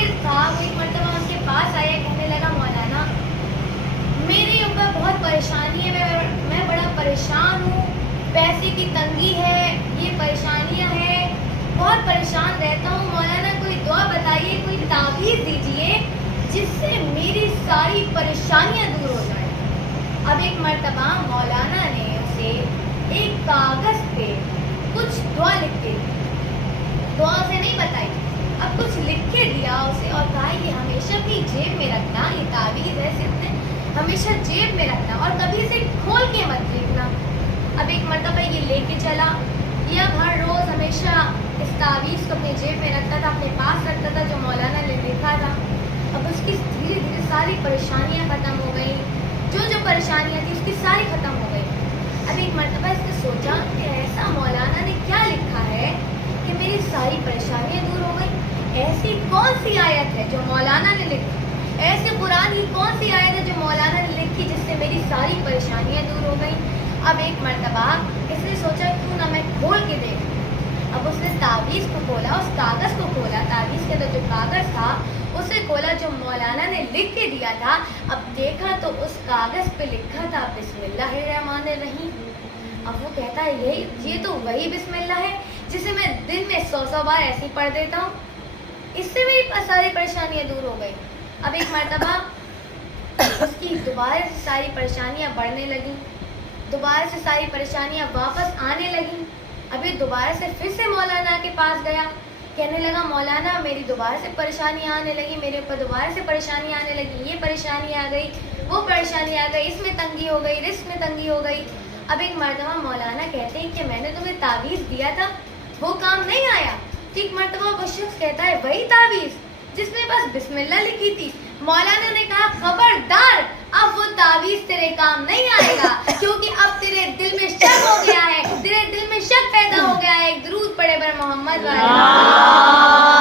शागिर्द था, वो एक मरतबा उसके पास आया, कहने लगा मौलाना मेरे ऊपर बहुत परेशानी है, मैं बड़ा परेशान हूँ, पैसे की तंगी है, ये परेशानियाँ हैं, बहुत परेशान रहता हूँ। मौलाना कोई दुआ बताइए, कोई ताबीज़ दीजिए जिससे मेरी सारी परेशानियाँ दूर हो जाए। अब एक मरतबा मौलाना ने उसे एक कागज़ पे कुछ दुआ लिख के दी, दुआ उसे नहीं बताई, अब कुछ लिख के दिया उसे और कहा ये हमेशा अपनी जेब में रखना, ये ताबीज़ है सिर्फ हमेशा जेब में रखना और कभी इसे खोल के मत देखना। अब एक मरतबा ये लेके चला, ये अब हर रोज़ हमेशा इस ताबीज़ को अपनी जेब में रखता था, अपने पास रखता था जो मौलाना ने लिखा था। अब उसकी धीरे धीरे सारी परेशानियाँ ख़त्म हो गई, जो परेशानियाँ थी उसकी सारी ख़त्म हो गई। अब एक मरतबा इसने सोचा कि ऐसा मौलाना ने क्या लिखा है कि मेरी सारी परेशानियाँ दूर हो गई। ऐसी कौन सी आयत है जो मौलाना ने लिखी, ऐसे कुरान की कौन सी आयत है जो मौलाना ने लिखी जिससे मेरी सारी परेशानियाँ दूर हो गई। अब एक मरतबा इसने सोचा क्यों ना मैं खोल के देखूं। अब उसने ताबीज़ को खोला, उस कागज़ को खोला, ताबीज़ के अंदर जो कागज़ था उसे खोला जो मौलाना ने लिख के दिया था। अब देखा तो उस कागज़ पे लिखा था बिस्मिल्लाहिर्रहमानिर्रहीम। अब वो कहता है ये तो वही बिस्मिल्लाह है जिसे मैं दिन में 100 बार ऐसे ही पढ़ देता हूँ, इससे मेरी सारी परेशानियाँ दूर हो गई। अब एक मरतबा उसकी दोबारा से सारी परेशानियाँ बढ़ने लगी, दोबारा से सारी परेशानियाँ वापस आने लगी। अभी दोबारा से फिर से मौलाना के पास गया, कहने लगा मौलाना मेरी दोबारा से परेशानियाँ आने लगी, मेरे ऊपर दोबारा से परेशानियाँ आने लगी, ये परेशानी आ गई, वो परेशानी आ गई, इसमें तंगी हो गई, रिस्क में तंगी हो गई। अब एक मरतबा मौलाना कहते हैं कि मैंने तुम्हें ताबीज़ दिया था, वो काम नहीं आया। तो एक मरतबा वो शख्स कहता है वही ताबीज़ जिसमें बस बिस्मिल्लाह लिखी थी। मौलाना ने कहा खबरदार, अब वो ताबीज़ तेरे काम नहीं आएगा, क्योंकि अब तेरे दिल में शक हो गया है, तेरे दिल में शक पैदा हो गया है। एक दुरूद पढ़े बर मोहम्मद वाले।